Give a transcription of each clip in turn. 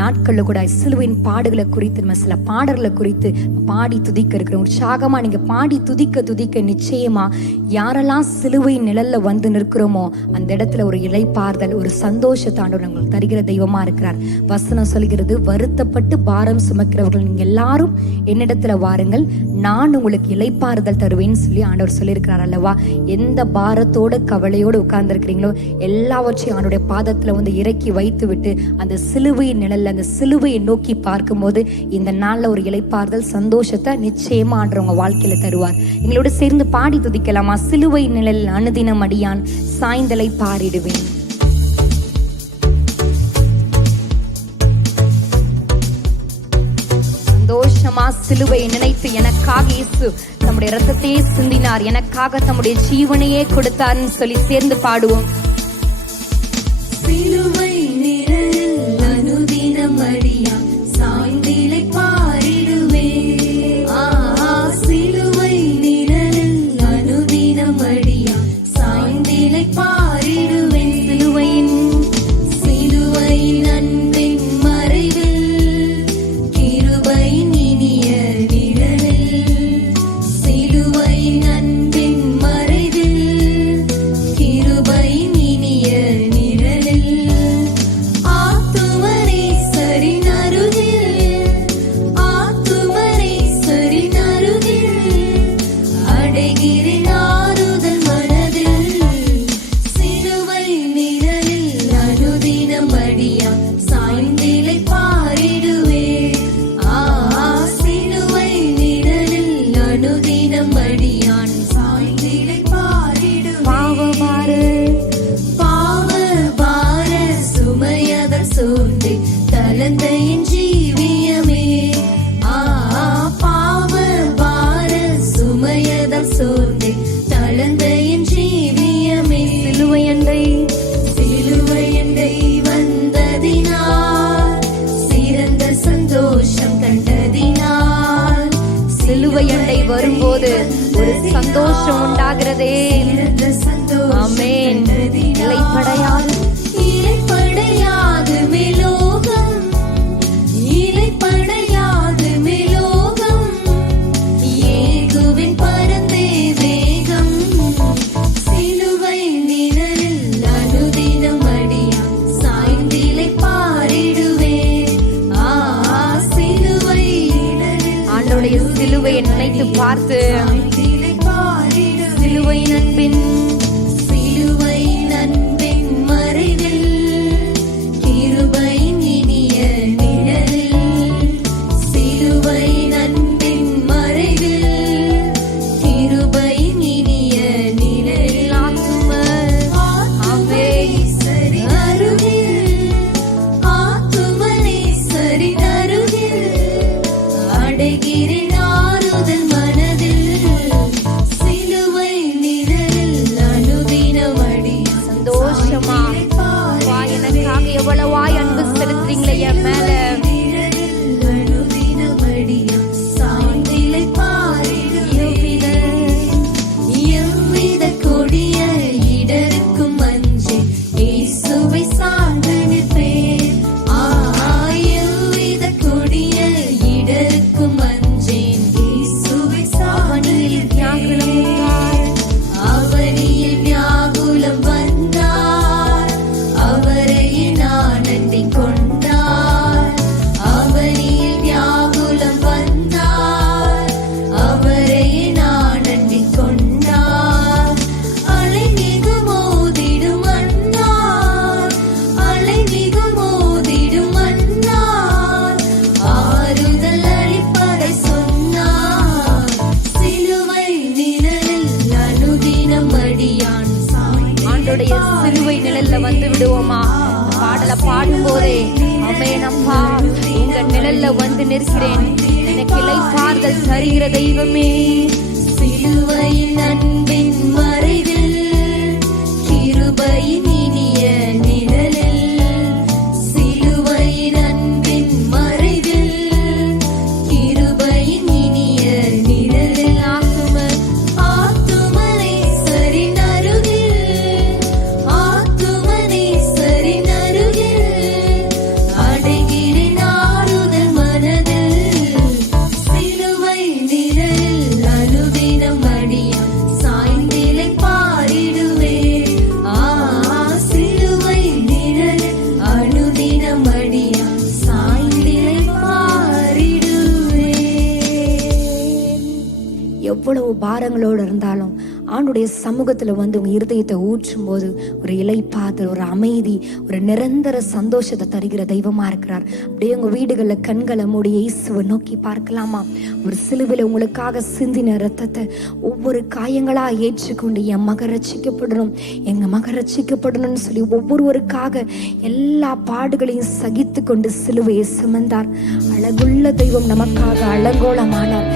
நாட்களில் கூட சிலுவையின் பாடுகளை குறித்து நம்ம சில பாடல்களை குறித்து பாடி துதிக்க இருக்கிறோம். உற்சாகமாக நீங்கள் பாடி துதிக்க துதிக்க நிச்சயமா யாரெல்லாம் சிலுவையின் நிழல்ல வந்து நிற்கிறோமோ அந்த இடத்துல ஒரு இளைப்பாறுதல், ஒரு சந்தோஷத்தை ஆண்டவர் உங்களுக்கு தருகிற தெய்வமா இருக்கிறார். வசனம் சொல்கிறது, வருத்தப்பட்டு பாரம் சுமக்கிறவர்கள் நீங்க எல்லாரும் என்னிடத்துல வாருங்கள், நான் உங்களுக்கு இளைப்பாறுதல் தருவேன்னு சொல்லி ஆண்டவர் சொல்லியிருக்கிறார் அல்லவா. எந்த பாரத்தோடு கவலையோடு உட்கார்ந்துருக்கிறீங்களோ எல்லாவற்றையும் அவனுடைய பாதத்துல வந்து இறக்கி வைத்து விட்டு அந்த சிலுவையின் நிழல், அந்த சிலுவையை நோக்கி பார்க்கும்போது இந்த நாள்ல ஒரு இளைப்பாறுதல், சந்தோஷத்தை நிச்சயமா ஆண்டவர் உங்க வாழ்க்கையில தருவார். எங்களோட சேர்ந்து பாடி துதிக்கலாமா? சிலுவை நிழல் அனுதினம் அடியான் சாய்ந்தலை பாரிடுவேன். சந்தோஷமா சிலுவையை நினைத்து எனக்காக இயேசு தம்முடைய இரத்தத்தையே சிந்தினார், எனக்காக தம்முடைய ஜீவனையே கொடுத்தார்னு சொல்லி சேர்ந்து பாடுவோம். சிலுவை நிழலில் அனுதினம் அடியான் சாய்ந்திலை பாரிடுவேன். சிலுவை நிழலில் அனுதினம் அடியான் சாய்ந்திலை பாரிடுவேன். சிலுவையின் அன்பின் மறைவில் கிருபையின் இனிய நிழலில், சிலுவையின் அன்பின் மறைவில் கிருபையின் இனிய தலந்தையின் ஜீவியமே. பாவ பார சுமையதால் சோர்ந்தே தலந்தையின் ஜீவியமே. சிலுவையண்டை வந்ததினால் சிறந்த சந்தோஷம் கண்டதினால். சிலுவையண்டை வரும்போது ஒரு சந்தோஷம் உண்டாகிறதே. ஆமென். இலைப்படையாது மேலோகம், இலைப்படையாது மேலோகம், ஏகுவின் பரந்தே வேகம். சிலுவை நிழலில் அனுதினம் அடியான் சாய்ந்திலை பாரிடுவேன். சிலுவை ஆண்டவருடைய சிலுவையை நினைத்து பார்த்து சிலுவையின் அன்பின் மறைவில் கிருபையின் இனிய நிழலில், சிலுவையின் அன்பின் மறைவில் கிருபையின் இனிய நிழலில். ஆத்துமனேசரின் அருகில், ஆத்துமனேசரின் அருகில் அடைகிறேன் ஆறுதல் மனதில். சிலுவை நிழலில் அனுதினம் அடியான் சந்தோஷமா எனக்காக எவ்வளவாய் அன்பு செலுத்துறீங்களே என் மேல. அனுதினம் அடியான் சாய்ந்திலை பாரிடுவேன். எவ்வித கொடிய இடருக்கும் அஞ்சி இயேசுவை சார்ந்து நிற்பேன். எவ்வித கொடிய இடருக்கும் அஞ்சேன் இயேசுவை சார்ந்து நிற்பேன். அவனியில் வியாகுலம் வந்தார், அவரையே நான் அண்டிக் கொண்டார். அவனியில் வியாகுலம் வந்தார், அவரையே நான் அண்டிக் கொண்டார். அலை மிகு மோதிடும் அண்ணார், அலை மிகு மோதிடும் அண்ணார், ஆறுதல் அளிப்பதை சொன்னார். சிலுவை நிழலில் அனுதினம் அடியான் ஆண்டோடைய சிலுவை நிழல்ல வந்து விடுவோமா? பாடலை பாடும் போதே அமேனப்பா உங்க நிழல்ல வந்து நிற்கிறேன், எனக்கு இளைப்பாறுதல் தருகிற தெய்வமே. சிலுவையின் அன்பின் மறைவில் கிருபையின் இனிய நிழலில், சிலுவையின் அன்பின் மறைவில் கிருபையின் இனிய நிழலில். ஆத்துமனேசரின் அருகில், ஆத்துமனேசரின் அருகில் அடைகிறேன் எவ்வளவு பாரங்களோடு இருந்தாலும் ஆண்டுடைய சமூகத்துல வந்து உங்க இருதயத்தை ஊற்றும் போது ஒரு இளைப்பாறுதல், ஒரு அமைதி, ஒரு நிரந்தர சந்தோஷத்தை தருகிற தெய்வமா இருக்கிறார். அப்படியே உங்க வீடுகளில் கண்களை மூடி இயேசுவை நோக்கி பார்க்கலாமா? ஒரு சிலுவையில் உங்களுக்காக சிந்தின ரத்தத்தை ஒவ்வொரு காயங்களா ஏற்றுக்கொண்டு என் மக ரட்சிக்கப்படணும், எங்க மக ரட்சிக்கப்படணும்னு சொல்லி ஒவ்வொருவருக்காக எல்லா பாடுகளையும் சகித்து கொண்டு சிலுவையை சுமந்தார். அழகுள்ள தெய்வம் நமக்காக அலங்கோலமானார்.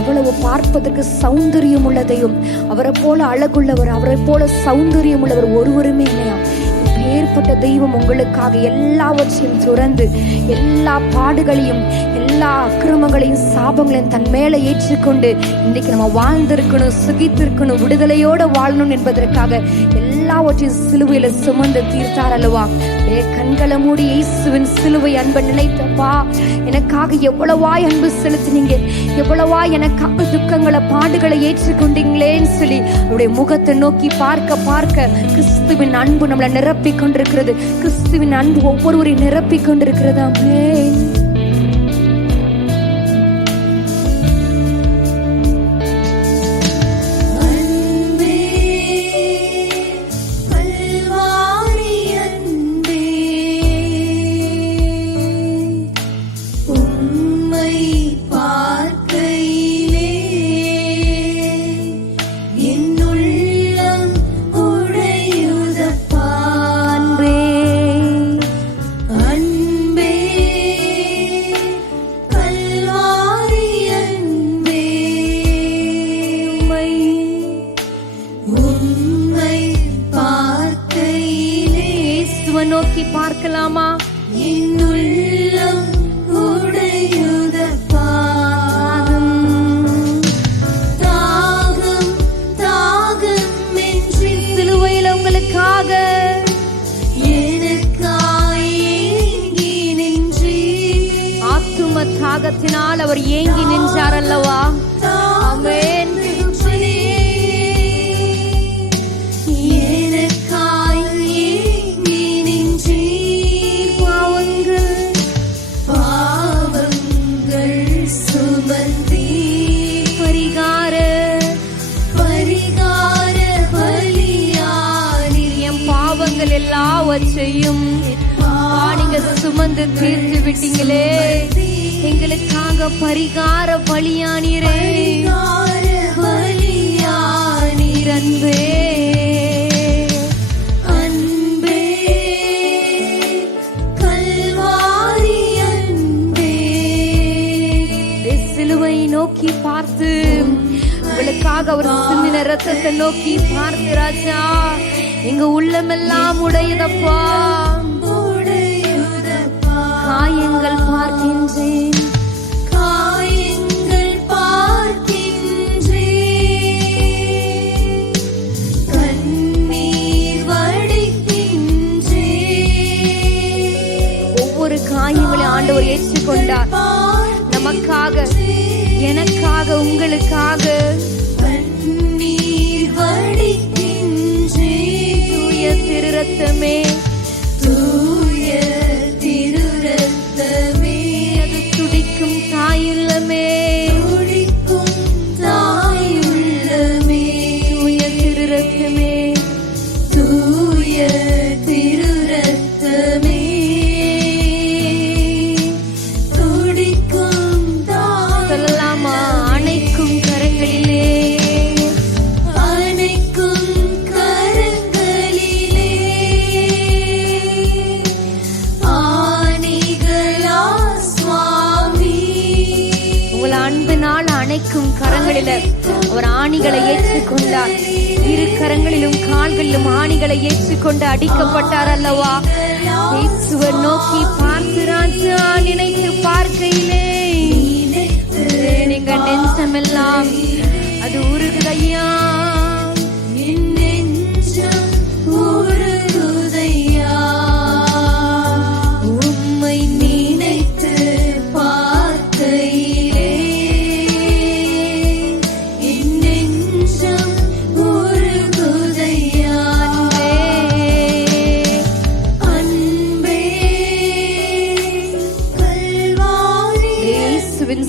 எவ்வளவு பார்ப்பதற்கு சௌந்தரியம் உள்ள தெய்வம், அவரை போல அழகுள்ளவர், அவரை போல சௌந்தரியம் உள்ளவர் ஒருவருமே இல்லையா? ஏற்பட்ட தெய்வம் உங்களுக்காக எல்லாவற்றையும் துறந்து எல்லா பாடுகளையும் எல்லா அக்கிரமங்களையும் சாபங்களையும் தன் மேல ஏற்றுக்கொண்டு இன்றைக்கு நம்ம வாழ்ந்திருக்கணும், சுகித்திருக்கணும், விடுதலையோட வாழணும் என்பதற்காக எல்லாவற்றையும் சிலுவையில சுமந்து தீர்த்தார் அல்லவா? கண்களை மூடி இயேசுவின் சிலுவை அன்பை நினைத்தப்பா, எனக்காக எவ்வளவாய் அன்பு செலுத்தினீங்க, எவ்வளவாய் எனக்காக துக்கங்களை பாடுகளை ஏற்றுக்கொண்டீங்களேன்னு சொல்லி அவருடைய முகத்தை நோக்கி பார்க்க பார்க்க கிறிஸ்துவின் அன்பு நம்மளை நிரப்பி கொண்டிருக்கிறது. கிறிஸ்துவின் அன்பு ஒவ்வொருவரையும் நிரப்பி கொண்டிருக்கிறது. ஆமென். நோக்கி பார்க்கலாமா? சிலுவையில் உங்களுக்காக ஆத்தும தாகத்தினால் அவர் ஏங்கி நின்றார் அல்லவா? ஆமென். எல்லாவற்றையும் நீங்க சுமந்து தீர்த்து விட்டீங்களே, எங்களுக்காக பரிகார பலியானீரே. அன்பே அன்பே கல்வாரி அன்பே. சிலுவை நோக்கி பார்த்து உங்களுக்காக அவர் சிந்தின ரத்தத்தை நோக்கி பார்த்து, ராஜா எங்க உள்ளமெல்லாம் உடையதப்பா, காயங்கள் பார்க்கின்றேன், காயங்கள் பார்க்கின்றேன், கண்ணீர் வடிக்கின்றேன். ஒவ்வொரு காயங்களையும் ஆண்டவர் ஏற்றுக்கொண்டார் நமக்காக, எனக்காக, உங்களுக்காக. கண்ணீர் வடி திரு ரத்தமே, தூய திரு ரத்தமே, அது துடிக்கும் தாயுள்ளமே, துடிக்கும் தாயுள்ளமே, தூய திரு ரத்தமே, தூய திரு ரத்தமே, துடிக்கும் தாய். சொல்லலாமா? அணைக்கும் கரங்களிலே, அணைக்கும் கரங்களில அவர் ஆணிகளை ஏற்றுக்கொண்டார். இரு கரங்களிலும் கால்களிலும் ஆணிகளை ஏற்றுக்கொண்டு அடிக்கப்பட்டார் அல்லவா? இயேசுவை நோக்கி பார்த்து ராஜா நினைத்து பார்க்கையிலே நீங்க நெஞ்சமெல்லாம் அது உருகுதையா, உருகுதையா. உம்மை நினைத்து பார்க்கையிலே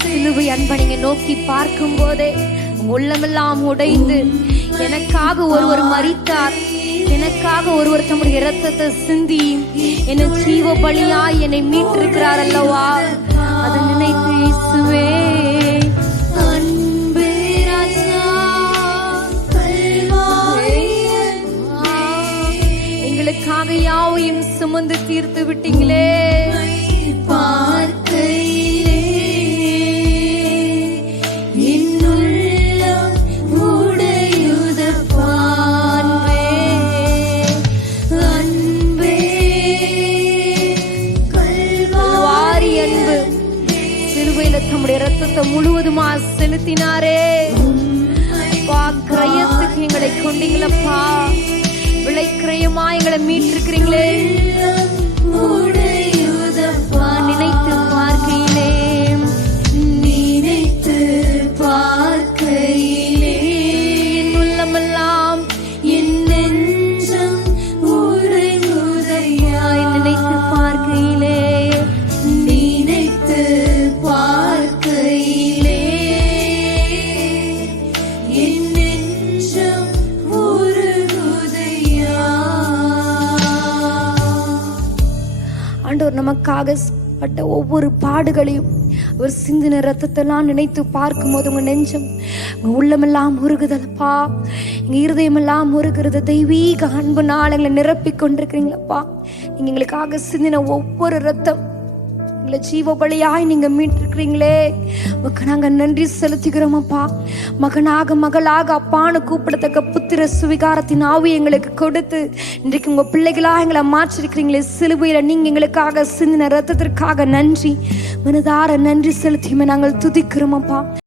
சிலுவை அன்பை நீங்க நோக்கி பார்க்கும் போதே உங்க உள்ளமெல்லாம் உடைந்து எனக்காக ஒருவர் மரித்தார், எனக்காக ஒருவர் தம்முடைய இரத்தத்தை சிந்தி என்னை ஜீவ பலியாய் என்னை மீட்டிருக்கிறார் அல்லவா, அதை நினைத்து இயேசுவே அன்பே ராஜா எங்களுக்காக யாவையும் சுமந்து தீர்த்து விட்டீங்களே. பார்க்கையிலே என்னுள்ளம் உடையுதப்பா. அன்பே கல்வாரி அன்பு சிலுவையில தம்முடைய இரத்தத்தை முழுவதுமா செலுத்தினாரே. அப்பா, கிரயத்துக்கு எங்களை கொண்டீங்களப்பா, விலை கிரயமா எங்களை மீட்டிருக்கிறீங்களே. உடையுதப்பா. நினைத்து பார்க்கையிலே நினைத்து பார்க்கையிலே என் உள்ளமெல்லாம் என் நெஞ்சம் உறையுதையா. நினைத்து பார்க்கையிலே நினைத்து பார்க்கையிலே என் நெஞ்சம் உருகுதையா. ஆண்டவர் நமக்காக பட்ட ஒவ்வொரு பாடுகளையும் அவர் சிந்தின ரத்தத்தெல்லாம் நினைத்து பார்க்கும் போது உங்க நெஞ்சம், உங்க உள்ளமெல்லாம் உருகுதலப்பா, எங்க இருதயமெல்லாம் உருகிறது. தெய்வீக அன்பு நாள் எங்களை நிரப்பிக் கொண்டிருக்கிறீங்களப்பா. நீங்க எங்களுக்காக சிந்தின ஒவ்வொரு ரத்தம் எங்களை ஜீவ பலியாய் நீங்க மீட்டிருக்கிறீங்களே. உமக்கு நாங்க நன்றி செலுத்துகிறோம் அப்பா. மகனாக மகளாக அப்பான்னு கூப்பிடத்தக்க புத்திர சுவிகாரத்தின் ஆவி எங்களுக்கு கொடுத்து இன்றைக்கு உங்க பிள்ளைகளா எங்களை மாற்றிருக்கிறீங்களே. சிலுவையில நீங்க எங்களுக்காக சிந்தின ரத்தத்திற்காக நன்றி, மனதார நன்றி செலுத்தியுமே நாங்கள் துதிக்கிறோம் அப்பா.